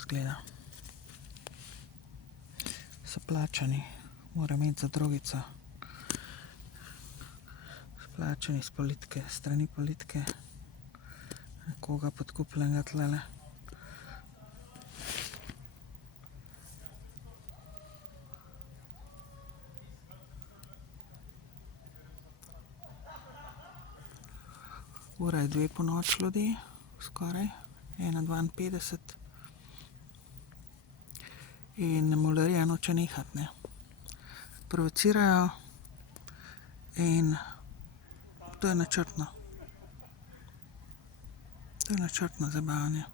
izgleda. So plačani, mora imeti za drogico. Plačani s politike, strani politike. Nekoga podkupljenega tlele. Ura je 2 ponoči, ljudi, skoraj, 1:52. In mularija noče nehati, ne. Provocirajo in to je načrtno. To je načrtno zabavanje.